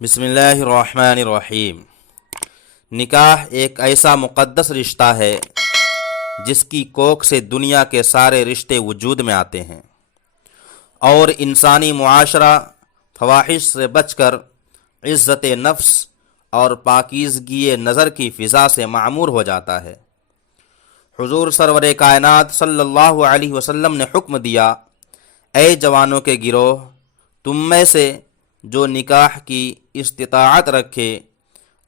بسم اللہ الرحمن الرحیم۔ نکاح ایک ایسا مقدس رشتہ ہے جس کی کوکھ سے دنیا کے سارے رشتے وجود میں آتے ہیں اور انسانی معاشرہ فواحش سے بچ کر عزت نفس اور پاکیزگی نظر کی فضا سے معمور ہو جاتا ہے۔ حضور سرور کائنات صلی اللہ علیہ وسلم نے حکم دیا، اے جوانوں کے گروہ، تم میں سے جو نکاح کی استطاعت رکھے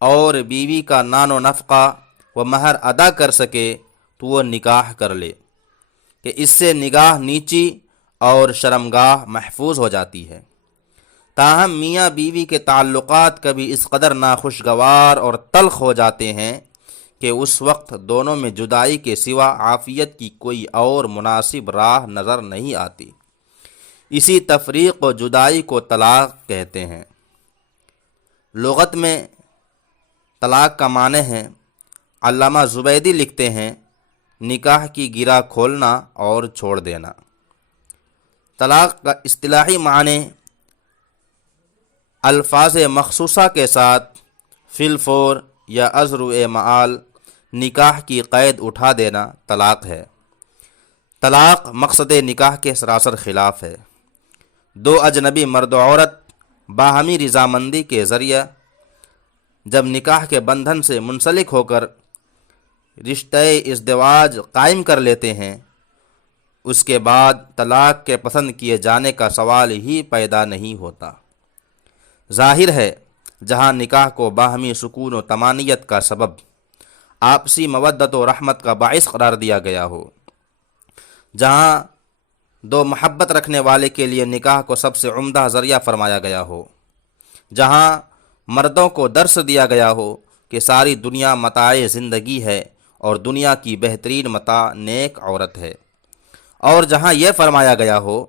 اور بیوی کا نان و نفقہ و مہر ادا کر سکے تو وہ نکاح کر لے، کہ اس سے نگاہ نیچی اور شرمگاہ محفوظ ہو جاتی ہے۔ تاہم میاں بیوی کے تعلقات کبھی اس قدر ناخوشگوار اور تلخ ہو جاتے ہیں کہ اس وقت دونوں میں جدائی کے سوا عافیت کی کوئی اور مناسب راہ نظر نہیں آتی۔ اسی تفریق و جدائی کو طلاق کہتے ہیں۔ لغت میں طلاق کا معنی ہے، علامہ زبیدی لکھتے ہیں، نکاح کی گرہ کھولنا اور چھوڑ دینا۔ طلاق کا اصطلاحی معنی الفاظ مخصوصہ کے ساتھ فی الفور یا ازرو معال نکاح کی قید اٹھا دینا طلاق ہے۔ طلاق مقصد نکاح کے سراسر خلاف ہے۔ دو اجنبی مرد و عورت باہمی رضامندی کے ذریعہ جب نکاح کے بندھن سے منسلک ہو کر رشتہ ازدواج قائم کر لیتے ہیں، اس کے بعد طلاق کے پسند کیے جانے کا سوال ہی پیدا نہیں ہوتا۔ ظاہر ہے جہاں نکاح کو باہمی سکون و طمانینت کا سبب، آپسی مودت و رحمت کا باعث قرار دیا گیا ہو، جہاں دو محبت رکھنے والے کے لیے نکاح کو سب سے عمدہ ذریعہ فرمایا گیا ہو، جہاں مردوں کو درس دیا گیا ہو کہ ساری دنیا متاع زندگی ہے اور دنیا کی بہترین متاع نیک عورت ہے، اور جہاں یہ فرمایا گیا ہو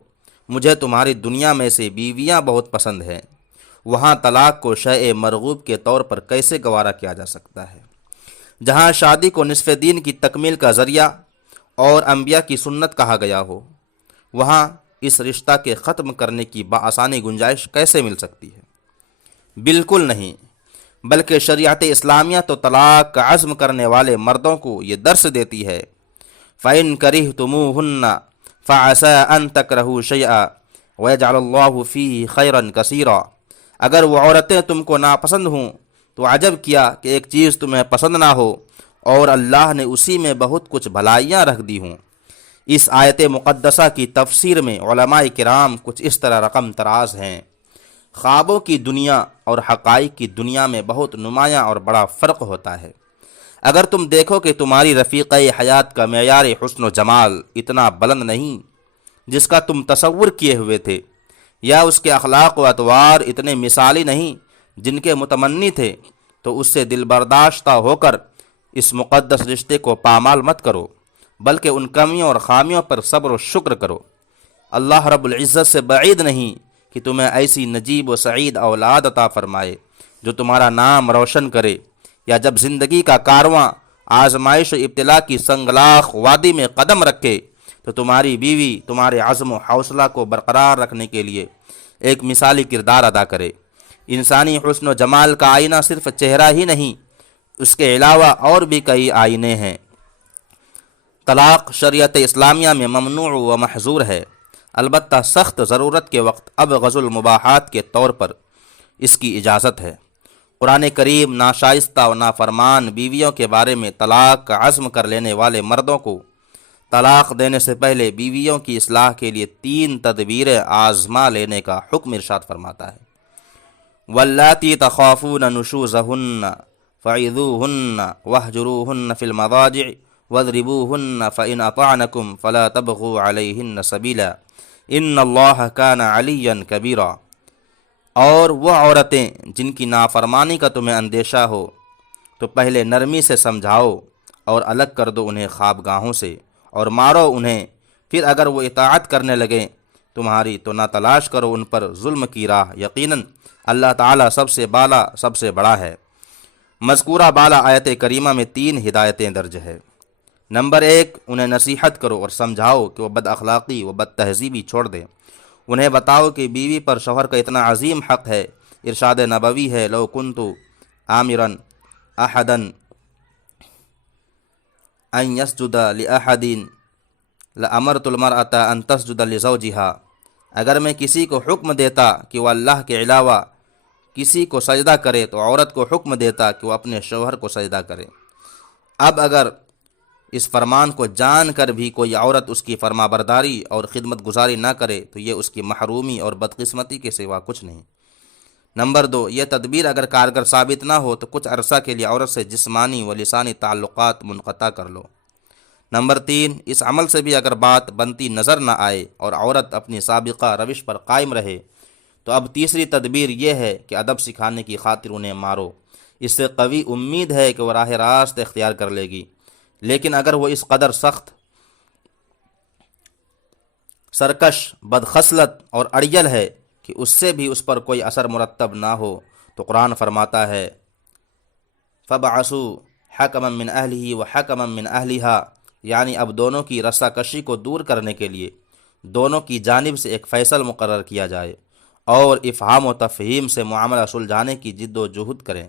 مجھے تمہاری دنیا میں سے بیویاں بہت پسند ہیں، وہاں طلاق کو شیء مرغوب کے طور پر کیسے گوارا کیا جا سکتا ہے؟ جہاں شادی کو نصف دین کی تکمیل کا ذریعہ اور انبیاء کی سنت کہا گیا ہو، وہاں اس رشتہ کے ختم کرنے کی بآسانی گنجائش کیسے مل سکتی ہے؟ بالکل نہیں، بلکہ شریعت اسلامیہ تو طلاق کا عزم کرنے والے مردوں کو یہ درس دیتی ہے، فَإِن كَرِهْتُمُوهُنَّ فَعَسَىٰ أَن تَكْرَهُوا شَيْئًا وَيَجْعَلَ اللَّهُ فِيهِ خَيْرًا كَثِيرًا۔ اگر وہ عورتیں تم کو ناپسند ہوں تو عجب کیا کہ ایک چیز تمہیں پسند نہ ہو اور اللہ نے اسی میں بہت کچھ بھلائیاں رکھ دی ہوں۔ اس آیت مقدسہ کی تفسیر میں علماء کرام کچھ اس طرح رقم تراز ہیں۔ خوابوں کی دنیا اور حقائق کی دنیا میں بہت نمایاں اور بڑا فرق ہوتا ہے۔ اگر تم دیکھو کہ تمہاری رفیقہ حیات کا معیار حسن و جمال اتنا بلند نہیں جس کا تم تصور کیے ہوئے تھے، یا اس کے اخلاق و اطوار اتنے مثالی نہیں جن کے متمنی تھے، تو اس سے دل برداشتہ ہو کر اس مقدس رشتے کو پامال مت کرو، بلکہ ان کمیوں اور خامیوں پر صبر و شکر کرو۔ اللہ رب العزت سے بعید نہیں کہ تمہیں ایسی نجیب و سعید اولاد عطا فرمائے جو تمہارا نام روشن کرے، یا جب زندگی کا کارواں آزمائش و ابتلا کی سنگلاخ وادی میں قدم رکھے تو تمہاری بیوی تمہارے عزم و حوصلہ کو برقرار رکھنے کے لیے ایک مثالی کردار ادا کرے۔ انسانی حسن و جمال کا آئینہ صرف چہرہ ہی نہیں، اس کے علاوہ اور بھی کئی آئینے ہیں۔ طلاق شریعت اسلامیہ میں ممنوع و محظور ہے، البتہ سخت ضرورت کے وقت ابغض المباحات کے طور پر اس کی اجازت ہے۔ قرآن کریم ناشائستہ و نافرمان بیویوں کے بارے میں طلاق کا عزم کر لینے والے مردوں کو طلاق دینے سے پہلے بیویوں کی اصلاح کے لیے 3 تدبیریں آزما لینے کا حکم ارشاد فرماتا ہے۔ واللاتی تخافون نشوزہن فعظوہن واہجروہن فی المضاجع واضربوہن فإن اطعنکم فلا تبغوا علیہن سبیلا ان اللہ کان علیا کبیرا۔ اور وہ عورتیں جن کی نافرمانی کا تمہیں اندیشہ ہو تو پہلے نرمی سے سمجھاؤ اور الگ کر دو انہیں خوابگاہوں سے، اور مارو انہیں، پھر اگر وہ اطاعت کرنے لگیں تمہاری تو نہ تلاش کرو ان پر ظلم کی راہ، یقیناً اللہ تعالیٰ سب سے بالا سب سے بڑا ہے۔ مذکورہ بالا آیت کریمہ میں 3 ہدایتیں درج ہے۔ نمبر 1، انہیں نصیحت کرو اور سمجھاؤ کہ وہ بد اخلاقی و بد تہذیبی چھوڑ دیں۔ انہیں بتاؤ کہ بیوی پر شوہر کا اتنا عظیم حق ہے ارشاد نبوی ہے، لو کنتو آمرن احدن ان یسجد لأحد لامرت المرأة ان تسجد لزوجها، اگر میں کسی کو حکم دیتا کہ وہ اللہ کے علاوہ کسی کو سجدہ کرے تو عورت کو حکم دیتا کہ وہ اپنے شوہر کو سجدہ کرے۔ اب اگر اس فرمان کو جان کر بھی کوئی عورت اس کی فرما برداری اور خدمت گزاری نہ کرے تو یہ اس کی محرومی اور بدقسمتی کے سوا کچھ نہیں۔ نمبر 2، یہ تدبیر اگر کارگر ثابت نہ ہو تو کچھ عرصہ کے لیے عورت سے جسمانی و لسانی تعلقات منقطع کر لو۔ نمبر 3، اس عمل سے بھی اگر بات بنتی نظر نہ آئے اور عورت اپنی سابقہ روش پر قائم رہے تو اب تیسری تدبیر یہ ہے کہ ادب سکھانے کی خاطر انہیں مارو، اس سے قوی امید ہے کہ وہ راہ راست اختیار کر لے گی۔ لیکن اگر وہ اس قدر سخت، سرکش، بدخصلت اور اڑیل ہے کہ اس سے بھی اس پر کوئی اثر مرتب نہ ہو تو قرآن فرماتا ہے فَبَعَثُوا حَكَمًا مِّنْ أَهْلِهِ وَحَكَمًا مِّنْ أَهْلِهَا، یعنی اب دونوں کی رسا کشی کو دور کرنے کے لیے دونوں کی جانب سے ایک فیصل مقرر کیا جائے اور افہام و تفہیم سے معاملہ سلجھانے کی جد و جہد کریں۔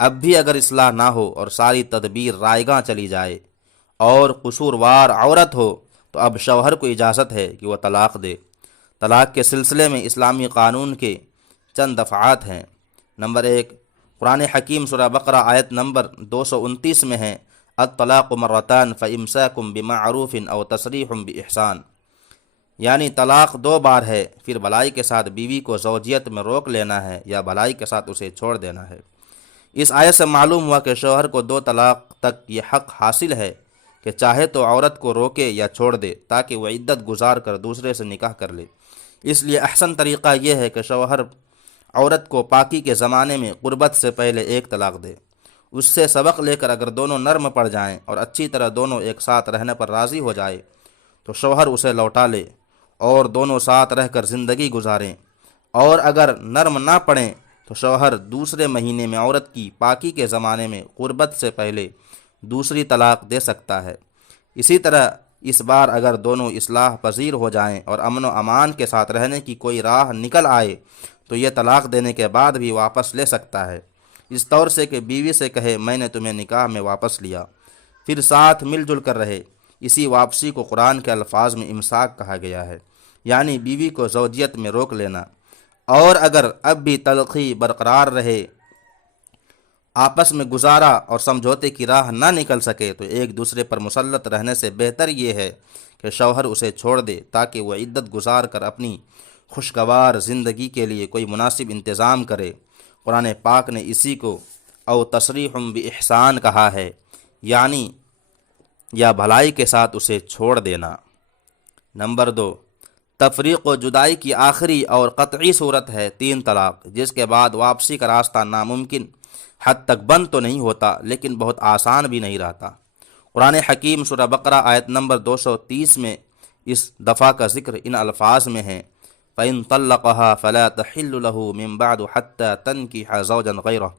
اب بھی اگر اصلاح نہ ہو اور ساری تدبیر رائیگاں چلی جائے اور قصوروار عورت ہو تو اب شوہر کو اجازت ہے کہ وہ طلاق دے۔ طلاق کے سلسلے میں اسلامی قانون کے چند دفعات ہیں۔ نمبر 1، قرآن حکیم سورہ بقرہ آیت نمبر 229 میں ہے الطلاق مرتان فامساک بمعروف او تسریح باحسان، یعنی طلاق 2 بار ہے، پھر بھلائی کے ساتھ بیوی کو زوجیت میں روک لینا ہے یا بھلائی کے ساتھ اسے چھوڑ دینا ہے۔ اس آیت سے معلوم ہوا کہ شوہر کو 2 طلاق تک یہ حق حاصل ہے کہ چاہے تو عورت کو روکے یا چھوڑ دے تاکہ وہ عدت گزار کر دوسرے سے نکاح کر لے۔ اس لیے احسن طریقہ یہ ہے کہ شوہر عورت کو پاکی کے زمانے میں قربت سے پہلے 1 طلاق دے۔ اس سے سبق لے کر اگر دونوں نرم پڑ جائیں اور اچھی طرح دونوں ایک ساتھ رہنے پر راضی ہو جائے تو شوہر اسے لوٹا لے اور دونوں ساتھ رہ کر زندگی گزاریں، اور اگر نرم نہ پڑیں تو شوہر دوسرے مہینے میں عورت کی پاکی کے زمانے میں قربت سے پہلے دوسری طلاق دے سکتا ہے۔ اسی طرح اس بار اگر دونوں اصلاح پذیر ہو جائیں اور امن و امان کے ساتھ رہنے کی کوئی راہ نکل آئے تو یہ طلاق دینے کے بعد بھی واپس لے سکتا ہے، اس طور سے کہ بیوی سے کہے میں نے تمہیں نکاح میں واپس لیا، پھر ساتھ مل جل کر رہے۔ اسی واپسی کو قرآن کے الفاظ میں امساک کہا گیا ہے، یعنی بیوی کو زوجیت میں روک لینا۔ اور اگر اب بھی تلخی برقرار رہے، آپس میں گزارا اور سمجھوتے کی راہ نہ نکل سکے تو ایک دوسرے پر مسلط رہنے سے بہتر یہ ہے کہ شوہر اسے چھوڑ دے تاکہ وہ عدت گزار کر اپنی خوشگوار زندگی کے لیے کوئی مناسب انتظام کرے۔ قرآن پاک نے اسی کو او تسریح باحسان کہا ہے، یعنی یا بھلائی کے ساتھ اسے چھوڑ دینا۔ نمبر 2، تفریق و جدائی کی آخری اور قطعی صورت ہے 3 طلاق، جس کے بعد واپسی کا راستہ ناممکن حد تک بند تو نہیں ہوتا لیکن بہت آسان بھی نہیں رہتا۔ قرآن حکیم سورہ بقرہ آیت نمبر 230 میں اس دفعہ کا ذکر ان الفاظ میں ہے فَإِن طَلَّقَهَا فَلَا تَحِلُّ لَهُ مِن بَعْدُ حَتَّى تَنكِحَ زَوْجًا غَيْرَهُ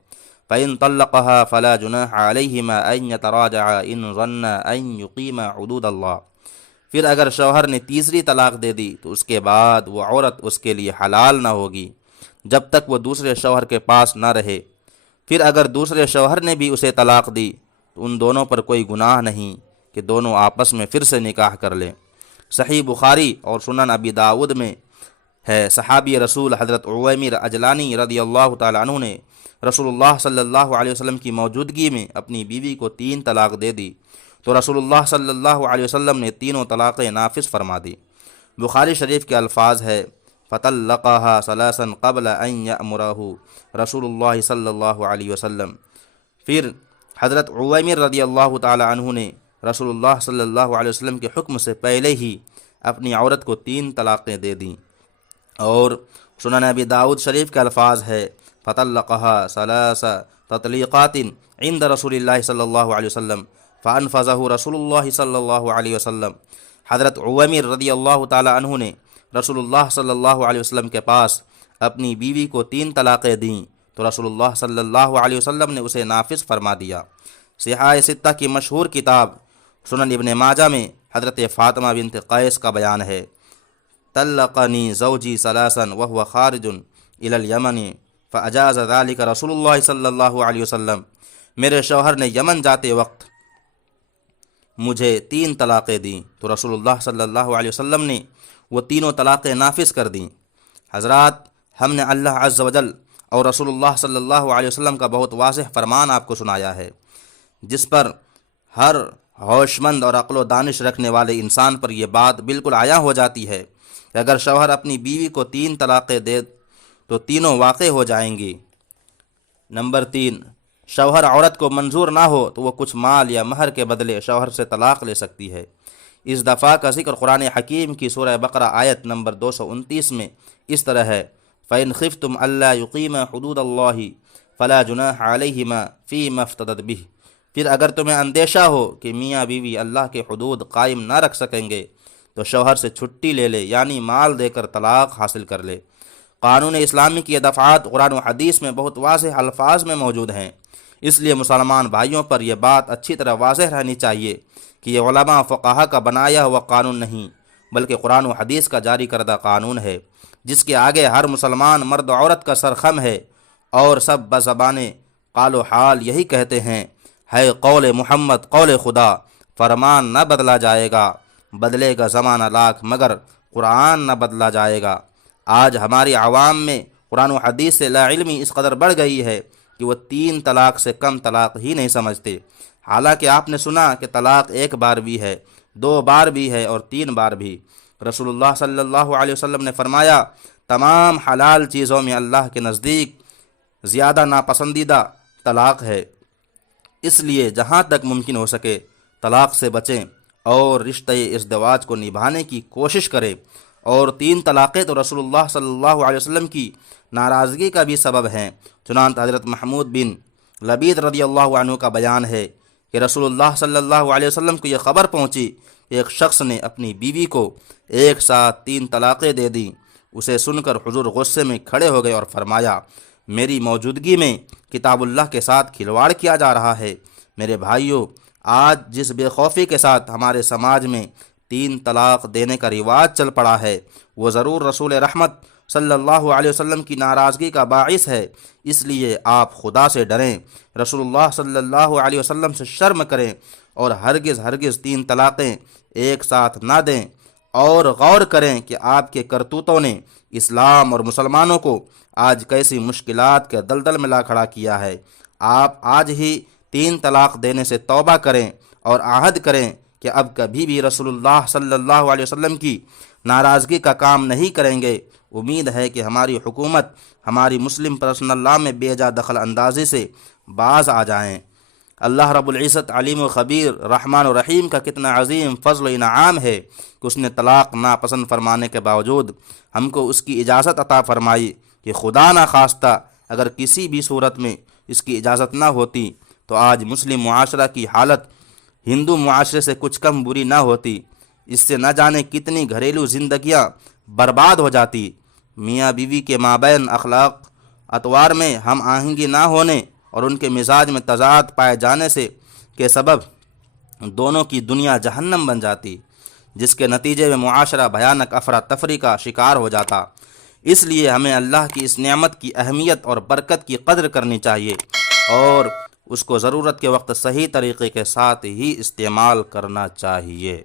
فَإِن طَلَّقَهَا فَلَا جُنَاحَ عَلَيْهِمَا أَن يَتَرَاجَعَا إِن ظَنَّا أَن يُقِيمَا حُدُودَ اللَّهِ، پھر اگر شوہر نے تیسری طلاق دے دی تو اس کے بعد وہ عورت اس کے لیے حلال نہ ہوگی جب تک وہ دوسرے شوہر کے پاس نہ رہے۔ پھر اگر دوسرے شوہر نے بھی اسے طلاق دی تو ان دونوں پر کوئی گناہ نہیں کہ دونوں آپس میں پھر سے نکاح کر لیں۔ صحیح بخاری اور سنن ابی داؤد میں ہے، صحابی رسول حضرت عویمر اجلانی رضی اللہ تعالی عنہ نے رسول اللہ صلی اللہ علیہ وسلم کی موجودگی میں اپنی بیوی کو 3 طلاق دے دی تو رسول اللہ صلی اللہ علیہ وسلم نے تینوں طلاقیں نافذ فرما دی۔ بخاری شریف کے الفاظ ہے فَطَلَّقَهَا ثَلَاثًا قَبْلَ أَن يَأْمُرَهُ رسول اللہ صلی اللہ علیہ وسلم، پھر حضرت عویمر رضی اللہ تعالی عنہ نے رسول اللہ صلی اللہ علیہ وسلم کے حکم سے پہلے ہی اپنی عورت کو 3 طلاقیں دے دیں۔ اور سنن ابی داؤد شریف کے الفاظ ہے فَطَلَّقَهَا ثَلَاثَ تَطْلِيقَاتٍ عند رسول اللہ صلی اللہ علیہ وسلم فَأَنفَذَهُ رسول اللہ صلی اللہ علیہ وسلم، حضرت عویمر رضی اللہ تعالی عنہ نے رسول اللہ صلی اللہ علیہ وسلم کے پاس اپنی بیوی کو 3 طلاقیں دیں تو رسول اللہ صلی اللہ علیہ وسلم نے اسے نافذ فرما دیا۔ صحاح 6 کی مشہور کتاب سنن ابن ماجہ میں حضرت فاطمہ بنت قیس کا بیان ہے طلقنی زوجی ثلاثا وهو خارج الى اليمن فاجاز ذلك رسول اللہ صلی اللہ علیہ وسلم، میرے شوہر نے یمن جاتے وقت مجھے 3 طلاقیں دیں تو رسول اللہ صلی اللہ علیہ وسلم نے وہ تینوں طلاقیں نافذ کر دیں۔ حضرات، ہم نے اللہ عز و جل اور رسول اللہ صلی اللہ علیہ وسلم کا بہت واضح فرمان آپ کو سنایا ہے، جس پر ہر ہوش مند اور عقل و دانش رکھنے والے انسان پر یہ بات بالکل عیاں ہو جاتی ہے کہ اگر شوہر اپنی بیوی کو 3 طلاقیں دے تو تینوں واقع ہو جائیں گی۔ نمبر 3، شوہر عورت کو منظور نہ ہو تو وہ کچھ مال یا مہر کے بدلے شوہر سے طلاق لے سکتی ہے۔ اس دفعہ کا ذکر قرآن حکیم کی سورہ بقرہ آیت نمبر 229 میں اس طرح ہے، فَإِنْ خِفْتُمْ أَلَّا يُقِيمَا حُدُودَ اللَّهِ فَلَا جُنَاحَ عَلَيْهِمَا فِيمَا افْتَدَتْ بِهِ، پھر اگر تمہیں اندیشہ ہو کہ میاں بیوی اللہ کے حدود قائم نہ رکھ سکیں گے تو شوہر سے چھٹی لے لے، یعنی مال دے کر طلاق حاصل کر لے۔ قانون اسلامی کی یہ دفعات قرآن و حدیث میں بہت واضح الفاظ میں موجود ہیں، اس لیے مسلمان بھائیوں پر یہ بات اچھی طرح واضح رہنی چاہیے کہ یہ علماء و فقہا کا بنایا ہوا قانون نہیں بلکہ قرآن و حدیث کا جاری کردہ قانون ہے، جس کے آگے ہر مسلمان مرد و عورت کا سر خم ہے، اور سب بزبان قال و حال یہی کہتے ہیں، ہے قول محمد قول خدا، فرمان نہ بدلا جائے گا، بدلے گا زمانہ لاکھ مگر قرآن نہ بدلا جائے گا۔ آج ہماری عوام میں قرآن و حدیث سے لا علمی اس قدر بڑھ گئی ہے کہ وہ 3 طلاق سے کم طلاق ہی نہیں سمجھتے، حالانکہ آپ نے سنا کہ طلاق 1 بار بھی ہے، 2 بار بھی ہے اور 3 بار بھی۔ رسول اللہ صلی اللہ علیہ وسلم نے فرمایا، تمام حلال چیزوں میں اللہ کے نزدیک زیادہ ناپسندیدہ طلاق ہے، اس لیے جہاں تک ممکن ہو سکے طلاق سے بچیں اور رشتہ ازدواج کو نبھانے کی کوشش کریں۔ اور 3 طلاقیں تو رسول اللہ صلی اللہ علیہ وسلم کی ناراضگی کا بھی سبب ہیں۔ چنانچہ حضرت محمود بن لبید رضی اللہ عنہ کا بیان ہے کہ رسول اللہ صلی اللہ علیہ وسلم کو یہ خبر پہنچی کہ ایک شخص نے اپنی بیوی کو ایک ساتھ 3 طلاقیں دے دیں۔ اسے سن کر حضور غصے میں کھڑے ہو گئے اور فرمایا، میری موجودگی میں کتاب اللہ کے ساتھ کھلواڑ کیا جا رہا ہے۔ میرے بھائیوں، آج جس بے خوفی کے ساتھ ہمارے سماج میں 3 طلاق دینے کا رواج چل پڑا ہے، وہ ضرور رسول رحمت صلی اللہ علیہ وسلم کی ناراضگی کا باعث ہے۔ اس لیے آپ خدا سے ڈریں، رسول اللہ صلی اللہ علیہ وسلم سے شرم کریں اور ہرگز 3 طلاقیں ایک ساتھ نہ دیں، اور غور کریں کہ آپ کے کرتوتوں نے اسلام اور مسلمانوں کو آج کیسی مشکلات کے دلدل میں لا کھڑا کیا ہے۔ آپ آج ہی 3 طلاق دینے سے توبہ کریں اور عہد کریں کہ اب کبھی بھی رسول اللہ صلی اللہ علیہ وسلم کی ناراضگی کا کام نہیں کریں گے۔ امید ہے کہ ہماری حکومت ہماری مسلم پرسنل لاء میں بے جا دخل اندازی سے باز آ جائیں۔ اللہ رب العزت علیم و خبیر رحمان و رحیم کا کتنا عظیم فضل و انعام ہے کہ اس نے طلاق ناپسند فرمانے کے باوجود ہم کو اس کی اجازت عطا فرمائی کہ خدا نہ خواستہ اگر کسی بھی صورت میں اس کی اجازت نہ ہوتی تو آج مسلم معاشرہ کی حالت ہندو معاشرے سے کچھ کم بری نہ ہوتی۔ اس سے نہ جانے کتنی گھریلو زندگیاں برباد ہو جاتی۔ میاں بیوی کے مابین اخلاق اطوار میں ہم آہنگی نہ ہونے اور ان کے مزاج میں تضاد پائے جانے سے کے سبب دونوں کی دنیا جہنم بن جاتی، جس کے نتیجے میں معاشرہ بھیانک افراتفری کا شکار ہو جاتا۔ اس لیے ہمیں اللہ کی اس نعمت کی اہمیت اور برکت کی قدر کرنی چاہیے اور اس کو ضرورت کے وقت صحیح طریقے کے ساتھ ہی استعمال کرنا چاہیے۔